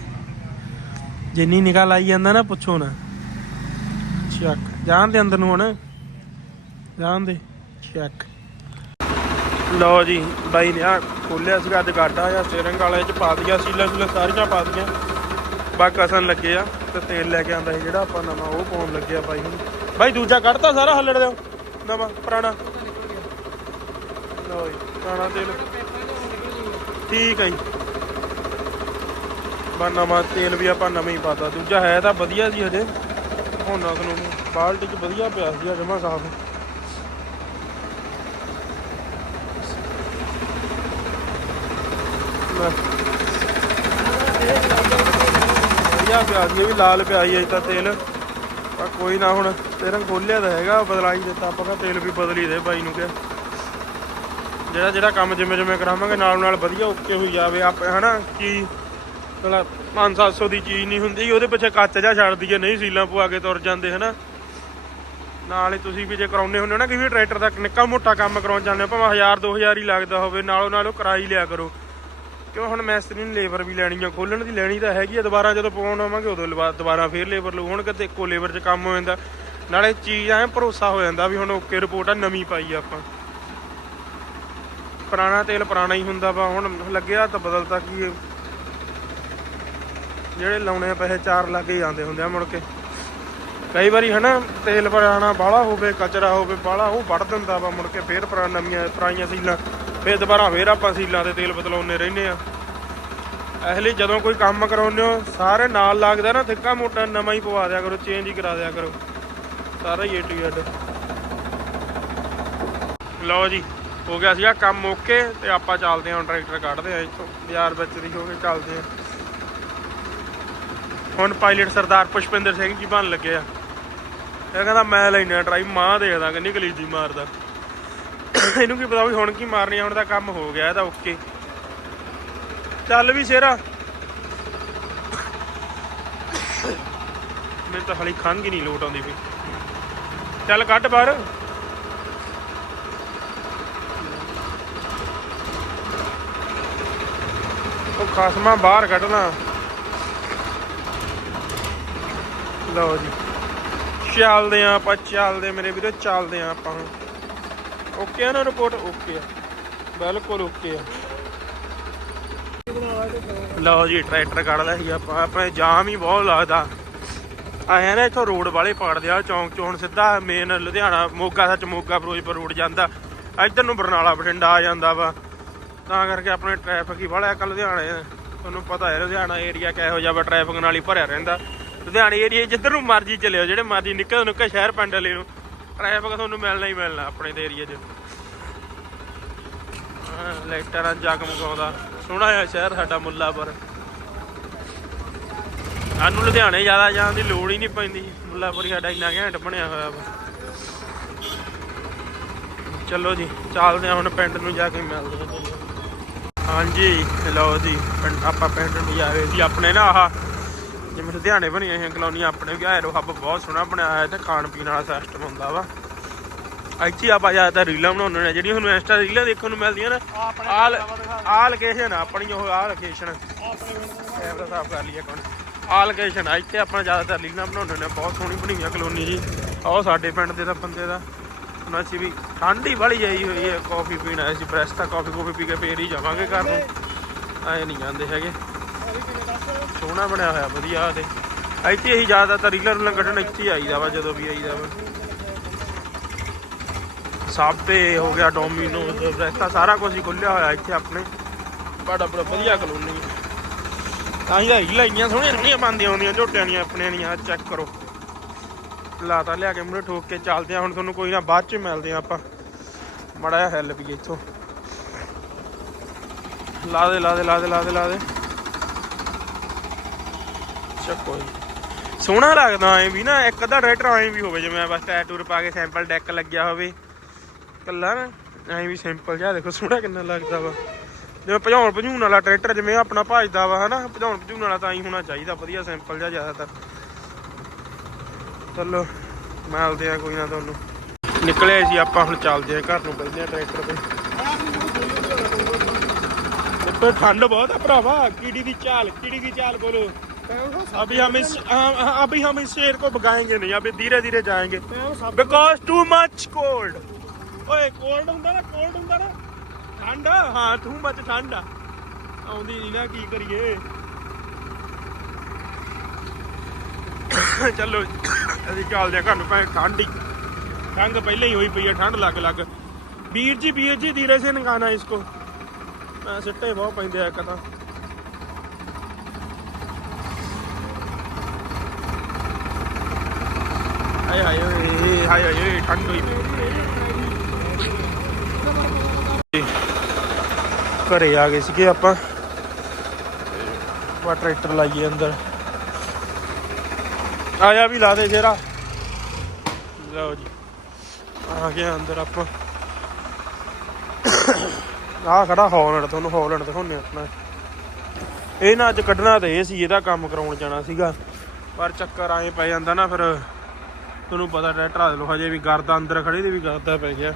ਜਿੰਨੀ ਨਿਕਾਲ ਆਈ ਜਾਂਦਾ ਨਾ, ਪੁੱਛੋ ਨਾ। ਚੱਕ। ਜਾਣ ਦੇ ਅੰਦਰ ਨੂੰ ਹੁਣ। ਜਾਣ ਦੇ। ਚੱਕ। ਲਓ ਜੀ, ਬਾਈ ਨੇ ਆ ਖੋਲਿਆ ਸੀਗਾ, ਅੱਜ ਗਾਡਾ ਜਾਂ ਸਟੀਅਰਿੰਗ ਵਾਲੇ ਚ ਪਾ ਦਿਆ ਸੀਲਾ ਸੂਲਾ ਸਾਰੀਆਂ ਪਾ ਦੀਆਂ ਬਾ ਕਸਨ ਲੱਗੇ ਆ ਤੇ ਤੇਲ ਲੈ ਕੇ ਆਂਦਾ ਸੀ ਜਿਹੜਾ ਆਪਾਂ ਨਵਾਂ, ਉਹ ਪਾਉਣ ਲੱਗੇ ਆ ਬਾਈ ਹੁਣ। ਬਾਈ ਦੂਜਾ ਕੱਢਤਾ ਸਾਰਾ ਹੱਲੜ ਦਿਓ, ਨਵਾਂ, ਪੁਰਾਣਾ। ਲਓ ਜੀ, ਪੁਰਾਣਾ ਤੇਲ। ਠੀਕ ਹੈ ਜੀ। ਬਾ ਨਵਾਂ ਤੇਲ ਵੀ ਆਪਾਂ ਨਵਾਂ ਹੀ ਪਾਤਾ। ਦੂਜਾ ਹੈ ਤਾਂ ਵਧੀਆ ਸੀ ਹਜੇ। ਹੁਣ ਨਾ ਤੁਹਾਨੂੰ ਬਾਲਟੀ 'ਚ ਵਧੀਆ ਪਿਆ ਸੀ ਜਮਾ ਸਾਫ਼। ਵਧੀਆ ਪਿਆ ਸੀ, ਇਹ ਵੀ ਲਾਲ ਪਿਆ ਸੀ ਅਜੇ ਤਾਂ ਤੇਲ। ਪਰ ਕੋਈ ਨਾ ਹੁਣ ਤੇਰਨ ਖੋਲਿਆ ਤਾਂ ਹੈਗਾ, ਬਦਲਾਈ ਦਿੱਤਾ ਆਪਾਂ ਕਾ ਤੇਲ ਵੀ ਬਦਲੀ ਦੇ ਬਾਈ ਨੂੰ ਕਿਹਾ। ਜਿਹੜਾ ਜਿਹੜਾ ਕੰਮ ਜਿਵੇਂ ਜਿਵੇਂ ਕਰਾਵਾਂਗੇ, ਨਾਲ ਨਾਲ ਵਧੀਆ ਓਕੇ ਹੋਈ ਜਾਵੇ। ਆਪ ਹਨਾ, ਕੀ ਮਤਲਬ 5-700 ਦੀ ਚੀਜ਼ ਨਹੀਂ ਹੁੰਦੀ, ਉਹਦੇ ਪਿੱਛੇ ਕੱਚ ਜਾ ਛੱਡ ਦਈਏ, ਨਹੀਂ ਸੀਲਾਂ ਪਵਾ ਕੇ ਤੁਰ ਜਾਂਦੇ ਹਨਾ। ਨਾਲ ਹੀ ਤੁਸੀਂ ਵੀ ਜੇ ਕਰਾਉਨੇ ਹੁੰਦੇ ਹੋ ਨਾ ਕਿਸੇ ਵੀ ਟਰੈਕਟਰ ਦਾ ਨਿੱਕਾ ਮੋਟਾ ਕੰਮ ਕਰਾਉਣ ਜਾਂਦੇ ਹੋ, ਭਾਵੇਂ 1000 2000 ਹੀ ਲੱਗਦਾ ਹੋਵੇ, ਨਾਲੋਂ ਨਾਲੋਂ ਕਰਾ ਹੀ ਲਿਆ ਕਰੋ। ਕਿਉਂ ਹੁਣ ਮੈਸਤਰੀ ਨੂੰ ਲੇਬਰ ਵੀ ਲੈਣੀ ਆ ਖੋਲਣ ਦੀ ਲੈਣੀ ਤਾਂ ਹੈਗੀ ਆ, ਦੁਬਾਰਾ ਜਦੋਂ ਪਾਉਣ ਆਵਾਂਗੇ ਉਦੋਂ ਲਵਾ- ਦੁਬਾਰਾ ਫੇਰ ਲੇਬਰ ਲਊ, ਹੁਣ ਕਿਤੇ ਇੱਕੋ ਲੇਬਰ 'ਚ ਕੰਮ ਹੋ ਜਾਂਦਾ। ਨਾਲੇ ਚੀਜ਼ ਐ ਭਰੋਸਾ ਹੋ ਜਾਂਦਾ ਵੀ ਹੁਣ ਓਕੇ ਰਿਪੋਰਟ ਆ, ਨਵੀਂ ਪਾਈ ਆ ਆਪਾਂ। ਪੁਰਾਣਾ ਤੇਲ ਪੁਰਾਣਾ ਹੀ ਹੁੰਦਾ ਵਾ, ਹੁਣ ਲੱਗਿਆ ਤਾਂ ਬਦਲਤਾ ਕੀ ਜਿਹੜੇ ਲਾਉਣੇ ਆ ਪੈਸੇ ਚਾਰ ਲੱਗ ਜਾਂਦੇ ਹੁੰਦੇ ਆ ਮੁੜ ਕੇ। ਕਈ ਵਾਰੀ ਹਨਾ, ਤੇਲ ਪੁਰਾਣਾ ਬਾਹਲਾ ਹੋਵੇ, ਕਚਰਾ ਹੋਵੇ, ਬਾਹਲਾ ਉਹ ਵੜ ਦਿੰਦਾ ਵਾ ਮੁੜ ਕੇ, ਫੇਰ ਪੁਰਾਣਾ ਨਵੀਆਂ ਪੁਰਾਣੀਆਂ ਸੀਲਾਂ। ਫਿਰ ਦੁਬਾਰਾ ਫੇਰ ਆਪਾਂ ਸੀਲਾਂ ਤੇ ਤੇਲ ਬਦਲਾਉਂਦੇ ਰਹਿੰਦੇ ਆ। ਇਸ ਲਈ ਜਦੋਂ ਕੋਈ ਕੰਮ ਕਰਾਉਂਦੇ ਹੋ, ਸਾਰੇ ਨਾਲ ਲੱਗਦਾ ਨਾ, ਥਿੱਕਾ ਮੋਟਾ ਨਵਾਂ ਹੀ ਪਵਾ ਦਿਆ ਕਰੋ ਚੇਂਜ ਹੀ ਕਰਾ ਦਿਆ ਕਰੋ। ਸਾਰਾ ਹੀ ਏ ਟੂ ਜ਼ੈਡ ਲਓ ਜੀ, ਹੋ ਗਿਆ ਸੀਗਾ ਕੰਮ ਓਕੇ, ਤੇ ਆਪਾਂ ਚੱਲਦੇ ਹਾਂ, ਹੁਣ ਟਰੈਕਟਰ ਕੱਢਦੇ ਆ ਇੱਥੋਂ। ਬਾਜ਼ਾਰ ਵਿੱਚ ਦੀ ਹੋ ਕੇ ਚੱਲਦੇ ਆ ਹੁਣ ਪਾਇਲਟ ਸਰਦਾਰ ਪੁਸ਼ਪਿੰਦਰ ਸਿੰਘ ਜੀ ਬਣ ਲੱਗੇ ਆ। ਇਹ ਕਹਿੰਦਾ, ਮੈਂ ਲੈਣਾ ਟਰਾਈ ਮਾਂ ਦੇਖਦਾ ਕਿ ਨਿਕਲੀ ਮਾਰਦਾ। ਇਹਨੂੰ ਕੀ ਪਤਾ ਵੀ ਹੁਣ ਕੀ ਮਾਰਨੀ ਆ, ਹੁਣ ਤਾਂ ਕੰਮ ਹੋ ਗਿਆ ਇਹਦਾ ਓਕੇ। ਚੱਲ ਵੀ ਸ਼ੇਰਾ। ਮੈਨੂੰ ਤਾਂ ਹਾਲੀ ਖੰਘ ਹੀ ਨਹੀਂ ਲੋਟ ਆਉਂਦੀ ਵੀ ਚੱਲ ਕੱਢ ਬਾਹਰ। ਉਹ ਖਸਮਾ ਬਾਹਰ ਕੱਢਣਾ। ਲਓ ਜੀ। ਚੱਲਦੇ ਆ ਆਪਾਂ ਚੱਲਦੇ ਮੇਰੇ ਵੀਰੋ ਚੱਲਦੇ ਆ ਆਪਾਂ ਹੁਣ। ਓਕੇ ਆ ਨਾ ਰਿਪੋਰਟ ਓਕੇ ਆ। ਬਿਲਕੁਲ ਓਕੇ ਆ। ਲਓ ਜੀ, ਟਰੈਕਟਰ ਕੱਢ ਕੱਢਦਾ ਸੀ ਆਪਾਂ। ਆਪਣੇ ਜਾਮ ਹੀ ਬਹੁਤ ਲੱਗਦਾ। ਆਇਆ ਨਾ ਇੱਥੋਂ ਰੋਡ ਵਾਲੇ ਪਾੜਦੇ ਆ, ਚੌਂਕ ਚੋਂ ਸਿੱਧਾ ਮੇਨ ਲੁਧਿਆਣਾ, ਮੋਗਾ, ਸੱਚ ਮੋਗਾ, ਫਿਰੋਜ਼ਪੁਰ ਰੋਡ ਜਾਂਦਾ। ਇੱਧਰ ਨੂੰ ਬਰਨਾਲਾ, ਬਠਿੰਡਾ ਆ ਜਾਂਦਾ ਵਾ। ਤਾਂ ਕਰਕੇ ਆਪਣੇ ਟ੍ਰੈਫਿਕ ਹੀ ਵਾਲਾ ਕੱਲ ਲੁਧਿਆਣੇ ਤੁਹਾਨੂੰ ਪਤਾ ਹੈ, ਲੁਧਿਆਣਾ ਏਰੀਆ ਕਿਹੋ ਜਿਹਾ ਵਾ ਟ੍ਰੈਫਿਕ ਨਾਲ ਹੀ ਭਰਿਆ ਰਹਿੰਦਾ। ਲੁਧਿਆਣੇ ਏਰੀਆ ਜਿੱਧਰ ਨੂੰ ਮਰਜ਼ੀ ਚਲਿਓ, ਜਿਹੜੇ ਮਰਜ਼ੀ ਨਿੱਕੇ ਨਿੱਕੇ ਸ਼ਹਿਰ ਪਿੰਡ ਵਾਲੇ ਨੂੰ। ਟ੍ਰੈਫਿਕ ਤੁਹਾਨੂੰ ਮਿਲਣਾ ਹੀ ਮਿਲਣਾ ਆਪਣੇ ਦੇ ਏਰੀਆ 'ਚ। ਹਾਂ, ਲਾਈਟਾਂ ਨਾਲ ਸੋਹਣਾ ਜਿਹਾ ਸ਼ਹਿਰ ਸਾਡਾ ਮੁੱਲਾਪੁਰ। ਸਾਨੂੰ ਲੁਧਿਆਣੇ ਜ਼ਿਆਦਾ ਜਾਣ ਦੀ ਲੋੜ ਹੀ ਨਹੀਂ ਪੈਂਦੀ। ਮੁੱਲਾਪੁਰ ਹੀ ਸਾਡਾ ਇੰਨਾ ਘੈਂਟ ਬਣਿਆ ਹੋਇਆ ਵਾ। ਚਲੋ ਜੀ ਚੱਲਦੇ ਹਾਂ ਹੁਣ ਪਿੰਡ ਨੂੰ ਜਾ ਕੇ ਮਿਲਦੇ ਹਾਂ ਹਾਂਜੀ ਲਓ ਜੀ ਪਿੰਡ ਆਪਾਂ ਪਿੰਡ ਨੂੰ ਜਾ ਜੀ। ਆਪਣੇ ਨਾ ਆਹ ਜਿਵੇਂ ਲੁਧਿਆਣੇ ਬਣੀਆਂ ਹੋਈਆਂ ਕਲੋਨੀਆਂ ਆਪਣੇ ਵੀ ਆਇਰੋ ਹੱਬ ਬਹੁਤ ਸੋਹਣਾ ਬਣਿਆ ਹੋਇਆ ਤੇ ਖਾਣ ਪੀਣ ਵਾਲਾ ਸਿਸਟਮ ਹੁੰਦਾ ਵਾ। ਇੱਥੇ ਆਪਾਂ ਜ਼ਿਆਦਾਤਰ ਰੀਲਾਂ ਬਣਾਉਂਦੇ ਨੇ ਜਿਹੜੀਆਂ ਤੁਹਾਨੂੰ ਇੰਸਟਾ ਰੀਲਾਂ ਦੇਖਣ ਨੂੰ ਮਿਲਦੀਆਂ ਨਾ ਆਹ ਆਹ ਲੋਕੇਸ਼ਨ ਆਪਣੀ ਉਹ ਆਹ ਲੋਕੇਸ਼ਨ ਕੈਮਰਾ ਸਾਫ਼ ਕਰ ਲਈਏ ਕੋਣ। ਆਹ ਲੋਕੇਸ਼ਨ ਆ ਇੱਥੇ ਆਪਾਂ ਜ਼ਿਆਦਾਤਰ ਰੀਲਾਂ ਬਣਾਉਂਦੇ ਨੇ ਬਹੁਤ ਸੋਹਣੀ ਬਣੀ ਹੋਈ ਕਲੋਨੀ ਜੀ। ਆਹ ਸਾਡੇ ਪਿੰਡ ਦੇ ਦਾ ਬੰਦੇ ਦਾ। ਹੁਣ ਅਸੀਂ ਵੀ ਠੰਡੀ ਵਾਲੀ ਜਾਈ ਹੋਈ ਹੈ ਕਾਫੀ ਪੀਣ ਆਏ ਸੀ ਬ੍ਰੈਸਟਾ ਕਾਫੀ ਕਾਫੀ ਪੀ ਕੇ ਫੇਰ ਹੀ ਜਾਵਾਂਗੇ ਘਰ ਨੂੰ। ਆਏ ਨਹੀਂ ਜਾਂਦੇ ਹੈਗੇ। ਸੋਹਣਾ ਬਣਿਆ ਹੋਇਆ ਵਧੀਆ ਤੇ। ਇੱਥੇ ਅਸੀਂ ਜ਼ਿਆਦਾਤਰ ਰੀਲਾਂ ਰੂਲਾਂ ਕੱਢਣ ਇੱਥੇ ਹੀ ਆਈਦਾ ਵਾ ਜਦੋਂ ਵੀ ਆਈਦਾ ਵਾ। ਸਾਬੇ ਹੋ ਗਿਆ ਡੋਮੀਨੋਜ਼ ਰੈਸਟਾ ਸਾਰਾ ਕੁਝ ਹੀ ਖੁੱਲਿਆ ਹੋਇਆ ਇੱਥੇ ਆਪਣੇ। ਬੜਾ ਬੜਾ ਵਧੀਆ ਕਲੋਨੀ। ਤਾਂ ਹੀ ਰੀਲਾਂ ਇੰਨੀਆਂ ਸੋਹਣੀਆਂ ਸੋਹਣੀਆਂ ਬੰਦੀਆਂ ਆਉਂਦੀਆਂ ਝੋਟਿਆਂ ਦੀਆਂ ਆਪਣੇ ਦੀਆਂ ਚੈੱਕ ਕਰੋ। ਲਾਤਾ ਲਿਆ ਕੇ ਮੂਰੇ ਠੋਕ ਕੇ ਚੱਲਦੇ ਆ ਹੁਣ ਤੁਹਾਨੂੰ ਕੋਈ ਨਾ ਬਾਅਦ ਚ ਮਿਲਦੇ ਆ ਆਪਾਂ। ਮੜਾ ਜਿਹਾ ਹਿੱਲ ਵੀ ਇੱਥੋਂ। ਲਾ ਦੇ ਲਾ ਦੇ ਲਾ ਦੇ ਲਾ ਦੇ ਲਾ ਦੇ। ਚੱਕੋ ਜੀ ਸੋਹਣਾ ਲੱਗਦਾ ਐ ਵੀ ਨਾ, ਇੱਕ ਅੱਧਾ ਟਰੈਕਟਰ ਐ ਵੀ ਹੋਵੇ, ਜਿਵੇਂ ਬਸ ਟਾਇਰ ਪਾ ਕੇ ਸੈਂਪਲ ਡੈਕ ਲੱਗਿਆ ਹੋਵੇ। ਕੱਲਾ ਨਾ, ਐ ਵੀ ਸਿੰਪਲ ਜਿਹਾ ਦੇਖੋ, ਸੋਹਣਾ ਕਿੰਨਾ ਲੱਗਦਾ ਵਾ। ਜਿਵੇਂ ਭਜਾਉਣ ਭਜੂਣ ਵਾਲਾ ਟਰੈਕਟਰ ਜਿਵੇਂ ਆਪਣਾ ਭਜਦਾ ਵਾ, ਹਨਾ? ਭਜਾਉਣ ਭਜੂਣ ਵਾਲਾ ਤਾਂ ਹੀ ਹੋਣਾ ਚਾਹੀਦਾ, ਵਧੀਆ ਸਿੰਪਲ ਜਿਹਾ ਜ਼ਿਆਦਾਤਰ। ਚਲੋ, ਮਿਲਦੇ ਆ ਕੋਈ ਨਾ ਤੁਹਾਨੂੰ। ਨਿਕਲੇ ਸੀ ਆਪਾਂ, ਹੁਣ ਚੱਲਦੇ ਆ ਘਰ ਨੂੰ ਬੈਠਦੇ ਆ ਟਰੈਕਟਰ ਤੇ। ਇੱਥੇ ਠੰਡ ਬਹੁਤ ਆ ਭਰਾਵਾ, ਕੀੜੀ ਦੀ ਚਾਲ, ਕੀੜੀ ਦੀ ਚਾਲ ਬੋਲੋ। अभी हम इस हाँ, हाँ, अभी हम इस शेर को भगाएंगे नहीं अभी धीरे धीरे जाएंगे बिकॉज टू मच कोल्ड ਓਏ ਕੋਲਡ ਹੁੰਦਾ ਨਾ ਕੋਲਡ ਹੁੰਦਾ ਨਾ ਠੰਡ ਹਾਂ ਟੂ ਮਚ ਠੰਡ ਆ ਆਉਂਦੀ ਨਹੀਂ ਨਾ ਕੀ ਕਰੀਏ ਚਲੋ ਅਸੀਂ ਚੱਲਦੇ ਆ ਘਰ ਨੂੰ ਭਾਵੇਂ ਠੰਡ ਹੀ ਠੰਡ ਪਹਿਲਾਂ ਹੀ ਹੋਈ ਪਈ ਆ ਠੰਡ ਲੱਗ ਲੱਗ ਵੀਰ ਜੀ ਵੀਰ ਜੀ ਧੀਰੇ ਸੇ ਨਗਾਣਾ ਇਸਕੋ ਮੈਂ ਸਿੱਟੇ ਬਹੁਤ ਪੈਂਦੇ ਆ ਇੱਕ ਤਾਂ ਹਾਏ ਹਾਏ ਓਏ, ਹਾਏ ਹਾਏ ਠੰਡ ਹੋਈ ਪਈ ਘਰੇ ਆ ਗਏ ਸੀਗੇ ਆਪਾਂ। ਵਾ ਟਰੈਕਟਰ ਲਾਈਏ ਅੰਦਰ। ਆਇਆ ਵੀ ਲਾ ਦੇ ਜੇਰਾ। ਲਓ ਜੀ, ਆ ਗਿਆ ਅੰਦਰ ਆਪਾਂ। ਆ ਖੜਾ ਹੌਲੈਂਡ ਤੁਹਾਨੂੰ ਹੌਲੈਂਡ ਦਿਖਾਉਂਦੇ ਆਪਣਾ। ਇਹ ਨਾ ਅੱਜ ਕੱਢਣਾ ਤੇ ਇਹ ਸੀ, ਇਹਦਾ ਕੰਮ ਕਰਾਉਣ ਜਾਣਾ ਸੀਗਾ। ਪਰ ਚੱਕਰ ਆਏ ਪੈ ਜਾਂਦਾ ਨਾ ਫਿਰ। ਤੁਹਾਨੂੰ ਪਤਾ ਟਰੈਕਟਰ ਆ ਲੋ ਹਜੇ ਵੀ ਗਰਦਾ ਅੰਦਰ ਖੜੇ ਦੀ ਵੀ ਗਰਦਾ ਪੈ ਗਿਆ।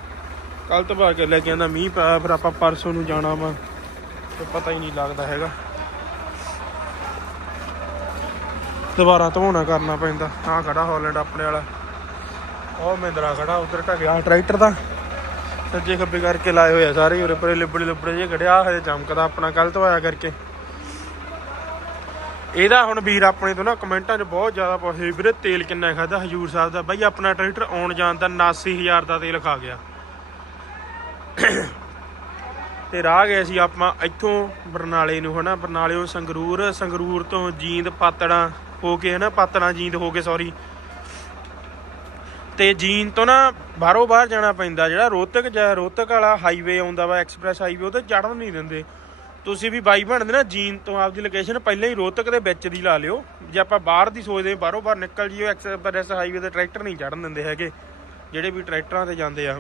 ਕੱਲ ਤੋਂ ਕੇ ਲੈ ਕੇ ਆਂਦਾ ਮੀਂਹ ਪਿਆ, ਫਿਰ ਆਪਾਂ ਪਰਸੋਂ ਨੂੰ ਜਾਣਾ ਵਾ, ਤੇ ਪਤਾ ਹੀ ਨਹੀਂ ਲੱਗਦਾ ਹੈਗਾ। ਦੁਬਾਰਾ ਧੋਣਾ ਕਰਨਾ ਪੈਂਦਾ, ਆਹ ਖੜਾ ਹਾਲੈਂਡ ਆਪਣੇ ਵਾਲਾ। ਉਹ ਮਹਿੰਦਰਾ ਖੜਾ, ਉਧਰ ਢਕਿਆ ਟਰੈਕਟਰ ਦਾ। ਸੱਜੇ ਖੱਬੇ ਕਰਕੇ ਲਾਏ ਹੋਏ ਆ ਸਾਰੇ ਉਰੇ ਪਰੇ ਲਿਬੜੇ ਲਿਬੜੇ ਜੇ ਖੜਿਆ ਹਜੇ ਚਮਕਦਾ ਆਪਣਾ ਕੱਲ ਤੋਂ ਆਇਆ ਕਰਕੇ। ਇਹਦਾ ਹੁਣ ਵੀਰ ਆਪਣੇ ਤੋਂ ਨਾ ਕਮੈਂਟਾਂ 'ਚ ਬਹੁਤ ਜ਼ਿਆਦਾ ਪੁੱਛਦੇ ਵੀਰੇ ਤੇਲ ਕਿੰਨਾ ਖਾਦਾ ਹਜੂਰ ਸਾਹਿਬ ਦਾ। ਬਾਈ ਆਪਣਾ ਟਰੈਕਟਰ ਆਉਣ ਜਾਣ ਦਾ 89000 ਦਾ ਤੇਲ ਖਾ ਗਿਆ। ਤੇ ਰਾਹ ਗਏ ਸੀ ਆਪਾਂ ਇੱਥੋਂ ਬਰਨਾਲੇ ਨੂੰ ਹਨਾ। ਬਰਨਾਲਿਓਂ ਸੰਗਰੂਰ ਸੰਗਰੂਰ ਤੋਂ ਜੀਂਦ ਪਾਤੜਾਂ ਹੋ ਕੇ ਹਨਾ, ਪਾਤੜਾ ਜੀਂਦ ਹੋ ਕੇ ਸੌਰੀ ਤੇ ਜੀਨ ਤੋਂ ਨਾ ਬਾਹਰੋਂ ਬਾਹਰ ਜਾਣਾ ਪੈਂਦਾ। ਜਿਹੜਾ ਰੋਹਤਕ ਜਾਂ ਰੋਹਤਕ ਵਾਲਾ ਹਾਈਵੇ ਆਉਂਦਾ ਵਾ ਐਕਸਪ੍ਰੈਸ ਹਾਈਵੇ ਉਹ ਤੇ ਚੜਨ ਨਹੀਂ ਦਿੰਦੇ। ਤੁਸੀਂ ਵੀ ਬਾਈ ਬਣਦੇ ਨਾ, ਜੀਨ ਤੋਂ ਆਪਦੀ ਲੋਕੇਸ਼ਨ ਪਹਿਲਾਂ ਹੀ ਰੋਹਤਕ ਦੇ ਵਿੱਚ ਦੀ ਲਾ ਲਿਓ। ਜੇ ਆਪਾਂ ਬਾਹਰ ਦੀ ਸੋਚਦੇ ਹਾਂ, ਬਾਹਰੋਂ ਬਾਹਰ ਨਿਕਲ ਜੀਓ ਐਕਸਪ੍ਰੈਸ ਹਾਈਵੇ ਤੇ ਟਰੈਕਟਰ ਨਹੀਂ ਚੜਨ ਦਿੰਦੇ ਹੈਗੇ, ਜਿਹੜੇ ਵੀ ਟਰੈਕਟਰਾਂ ਤੇ ਜਾਂਦੇ ਆ।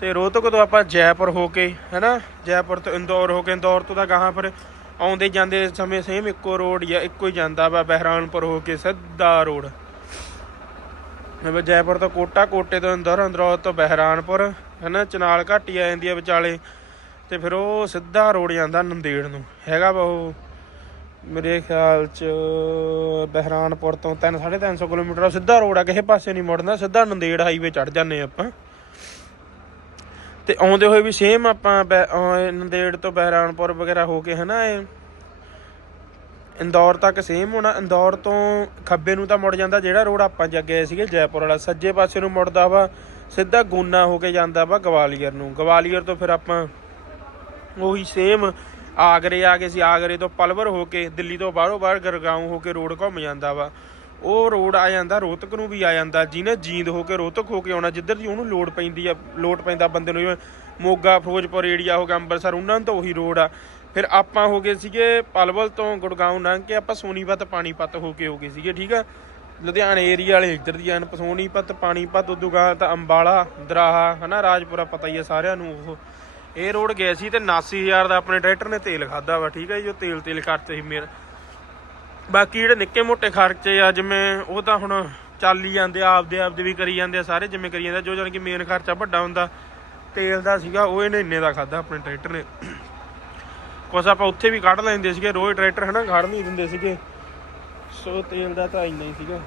ਤੇ ਰੋਹਤਕ ਤੋਂ ਆਪਾਂ ਜੈਪੁਰ ਹੋ ਕੇ, ਹੈਨਾ? ਜੈਪੁਰ ਤੋਂ ਇੰਦੌਰ ਹੋ ਕੇ, ਇੰਦੌਰ ਤੋਂ ਤਾਂ ਗਾਹਾਂ ਫਿਰ ਆਉਂਦੇ ਜਾਂਦੇ ਸਮੇਂ ਸੇਮ ਇੱਕੋ ਰੋਡ ਜਾਂ ਇੱਕੋ ਹੀ ਜਾਂਦਾ ਵਾ, ਬਹਿਰਾਨਪੁਰ ਹੋ ਕੇ ਸਿੱਧਾ ਰੋਡ ਮੈਂ ਜੈਪੁਰ ਤੋਂ ਕੋਟਾ, ਕੋਟੇ ਤੋਂ ਇੰਦੌਰ ਇੰਦੌਰ ਤੋਂ ਬਹਿਰਾਨਪੁਰ, ਹੈਨਾ? ਚਨਾਲ ਘਾਟੀ ਆ ਜਾਂਦੀ ਆ ਵਿਚਾਲੇ। ਤੇ ਫਿਰ ਉਹ ਸਿੱਧਾ ਰੋਡ ਜਾਂਦਾ ਨੰਦੇੜ ਨੂੰ। ਹੈਗਾ ਵਾ ਉਹ, ਮੇਰੇ ਖਿਆਲ ਚ ਬਹਿਰਾਨਪੁਰ ਤੋਂ 3 350 ਕਿਲੋਮੀਟਰ ਸਿੱਧਾ ਰੋਡ ਆ, ਕਿਸੇ ਪਾਸੇ ਨਹੀਂ ਮੁੜਨਾ, ਸਿੱਧਾ ਨੰਦੇੜ ਹਾਈਵੇ ਚੜ ਜਾਂਦੇ ਆਪਾਂ। ਤੇ ਆਉਂਦੇ ਹੋਏ ਵੀ ਸੇਮ ਆਪਾਂ ਬੈ- ਨੰਦੇੜ ਤੋਂ ਬਹਿਰਾਨਪੁਰ ਵਗੈਰਾ ਹੋ ਕੇ ਹਨਾ ਇਹ। ਇੰਦੌਰ ਤੱਕ ਸੇਮ ਹੋਣਾ। ਇੰਦੌਰ ਤੋਂ ਖੱਬੇ ਨੂੰ ਤਾਂ ਮੁੜ ਜਾਂਦਾ, ਜਿਹੜਾ ਰੋਡ ਆਪਾਂ ਜਾ ਗਏ ਸੀਗੇ, ਜੈਪੁਰ ਵਾਲਾ। ਸੱਜੇ ਪਾਸੇ ਨੂੰ ਮੁੜਦਾ ਵਾ, ਸਿੱਧਾ ਗੂਨਾ ਹੋ ਕੇ ਜਾਂਦਾ ਵਾ ਗਵਾਲੀਅਰ ਨੂੰ। ਗਵਾਲੀਅਰ ਤੋਂ ਫਿਰ ਆਪਾਂ ਉਹੀ ਸੇਮ ਆਗਰੇ ਆ ਗਏ ਸੀ, ਆਗਰੇ ਤੋਂ ਪਲਵਰ ਹੋ ਕੇ, ਦਿੱਲੀ ਤੋਂ ਬਾਹਰੋਂ ਬਾਹਰ ਗਰਗਾਉਂ ਹੋ ਕੇ ਰੋਡ ਘੁੰਮ ਜਾਂਦਾ ਵਾ। ਉਹ ਰੋਡ ਆ ਜਾਂਦਾ, ਰੋਹਤਕ ਨੂੰ ਵੀ ਆ ਜਾਂਦਾ। ਜਿਹਨੇ ਜੀਂਦ ਹੋ ਕੇ ਰੋਹਤਕ ਹੋ ਕੇ ਆਉਣਾ, ਜਿੱਧਰ ਦੀ ਉਹਨੂੰ ਲੋਡ ਪੈਂਦੀ ਆ ਲੋਡ ਪੈਂਦਾ ਬੰਦੇ ਨੂੰ, ਜਿਵੇਂ ਮੋਗਾ, ਫਿਰੋਜ਼ਪੁਰ ਏਰੀਆ ਹੋ ਗਿਆ, ਅੰਮ੍ਰਿਤਸਰ, ਉਹਨਾਂ ਨੂੰ ਤਾਂ ਉਹੀ ਰੋਡ ਆ। ਫਿਰ ਆਪਾਂ ਹੋ ਗਏ ਸੀਗੇ ਪਲਵਲ ਤੋਂ ਗੁੜਗਾਉਂ ਲੰਘ ਕੇ, ਆਪਾਂ ਸੋਨੀਪਤ, ਪਾਣੀਪਤ ਹੋ ਕੇ ਹੋ ਗਏ ਸੀਗੇ, ਠੀਕ ਆ? ਲੁਧਿਆਣੇ ਏਰੀਆ ਵਾਲੇ ਇੱਧਰ ਦੀ ਆਣ ਸੋਨੀਪਤ, ਪਾਣੀਪਤ ਉਦੋਂ ਗਾਂ ਤਾਂ ਅੰਬਾਲਾ, ਦਰਾਹਾ, ਹਨਾ, ਰਾਜਪੁਰਾ ਪਤਾ ਹੀ ਆ ਸਾਰਿਆਂ ਨੂੰ ਉਹ। ਇਹ ਰੋਡ ਗਏ ਸੀ ਤੇ 89000 ਦਾ ਆਪਣੇ ਟਰੈਕਟਰ ਨੇ ਤੇਲ ਖਾਦਾ ਵਾ ਠੀਕ ਹੈ ਜੀ ਉਹ ਤੇਲ ਤੇਲ ਖਰਚੇ ਸੀ ਮੇਰਾ ਬਾਕੀ ਜਿਹੜੇ ਨਿੱਕੇ ਮੋਟੇ ਖਰਚੇ ਆ ਜਿਵੇਂ ਉਹ ਤਾਂ ਹੁਣ ਚੱਲ ਹੀ ਜਾਂਦੇ ਆ ਆਪਦੇ ਆਪਦੇ ਵੀ ਕਰੀ ਜਾਂਦੇ ਆ ਸਾਰੇ ਜਿਵੇਂ ਕਰੀ ਜਾਂਦੇ ਆ, ਜੋ ਜਾਨ ਕਿ ਮੇਨ ਖਰਚਾ ਵੱਡਾ ਹੁੰਦਾ ਤੇਲ ਦਾ ਸੀਗਾ ਉਹ ਇਹਨੇ ਇੰਨੇ ਦਾ ਖਾਦਾ ਆਪਣੇ ਟਰੈਕਟਰ ਨੇ। ਕੁਛ ਆਪਾਂ ਉੱਥੇ ਵੀ ਕੱਢ ਲੈਂਦੇ ਸੀਗੇ ਰੋਜ਼ ਟਰੈਕਟਰ ਹਨਾ ਖੜ ਨਹੀਂ ਦਿੰਦੇ ਸੀਗੇ। ਸੋ ਤੇਲ ਦਾ ਤਾਂ ਇੰਨਾ ਹੀ ਸੀਗਾ।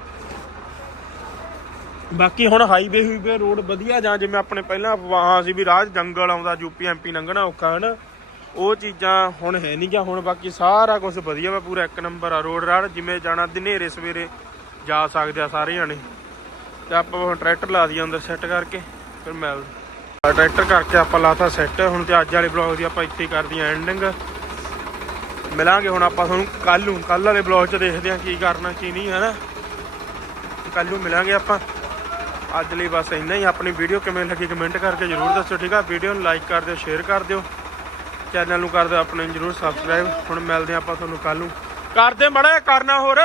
ਬਾਕੀ ਹੁਣ ਹਾਈਵੇ ਹੂਵੇ ਰੋਡ ਵਧੀਆ ਜਾਂ ਜਿਵੇਂ ਆਪਣੇ ਪਹਿਲਾਂ ਅਫਵਾਹਾਂ ਸੀ ਵੀ ਰਾਹ 'ਚ ਜੰਗਲ ਆਉਂਦਾ ਯੂਪੀ ਐਮਪੀ ਲੰਘਣਾ ਔਖਾ ਹਨਾ। ਉਹ ਚੀਜ਼ਾਂ ਹੁਣ ਹੈ ਨਹੀਂ ਗਿਆ ਹੁਣ ਬਾਕੀ ਸਾਰਾ ਕੁਝ ਵਧੀਆ ਵਾ, ਪੂਰਾ ਇੱਕ ਨੰਬਰ ਆ ਰੋਡ ਰਾਡ ਜਿਵੇਂ ਜਾਣਾ ਦਿਨੇਰੇ ਸਵੇਰੇ ਜਾ ਸਕਦੇ ਆ ਸਾਰੇ ਜਾਣੇ। ਤੇ ਆਪਾਂ ਹੁਣ ਟਰੈਕਟਰ ਲਾ ਦਈਏ ਅੰਦਰ ਸੈੱਟ ਕਰਕੇ, ਫਿਰ ਮਿਲ ਟਰੈਕਟਰ ਕਰਕੇ ਆਪਾਂ ਲਾਤਾ ਸੈੱਟ ਹੁਣ ਤੇ ਅੱਜ ਵਾਲੇ ਬਲੌਗ ਦੀ ਆਪਾਂ ਇੱਥੇ ਹੀ ਕਰਦੀ ਆ ਐਂਡਿੰਗ ਮਿਲਾਂਗੇ ਹੁਣ ਆਪਾਂ ਤੁਹਾਨੂੰ ਕੱਲ ਨੂੰ ਕੱਲ ਵਾਲੇ ਬਲੌਗ 'ਚ ਦੇਖਦੇ ਆ ਕੀ ਕਰਨਾ, ਕੀ ਨਹੀਂ ਹੈ ਨਾ ਕੱਲ ਨੂੰ ਮਿਲਾਂਗੇ ਆਪਾਂ। ਅੱਜ ਲਈ ਬਸ ਇੰਨਾ ਹੀ। ਆਪਣੀ ਵੀਡੀਓ ਕਿਵੇਂ ਲੱਗੀ ਕਮੈਂਟ ਕਰਕੇ ਜਰੂਰ ਦੱਸਿਓ ਠੀਕ ਆ? ਵੀਡੀਓ ਨੂੰ ਲਾਈਕ ਕਰ ਦਿਓ ਸ਼ੇਅਰ ਕਰ ਦਿਓ। ਚੈਨਲ ਨੂੰ ਕਰ ਦਿਓ ਆਪਣੇ, ਜਰੂਰ ਸਬਸਕ੍ਰਾਈਬ ਹੁਣ ਮਿਲਦੇ ਆ ਆਪਾਂ ਤੁਹਾਨੂੰ ਕੱਲ ਨੂੰ। ਕਰਦੇ ਮੜਾ ਕਰਨਾ ਹੋਰ।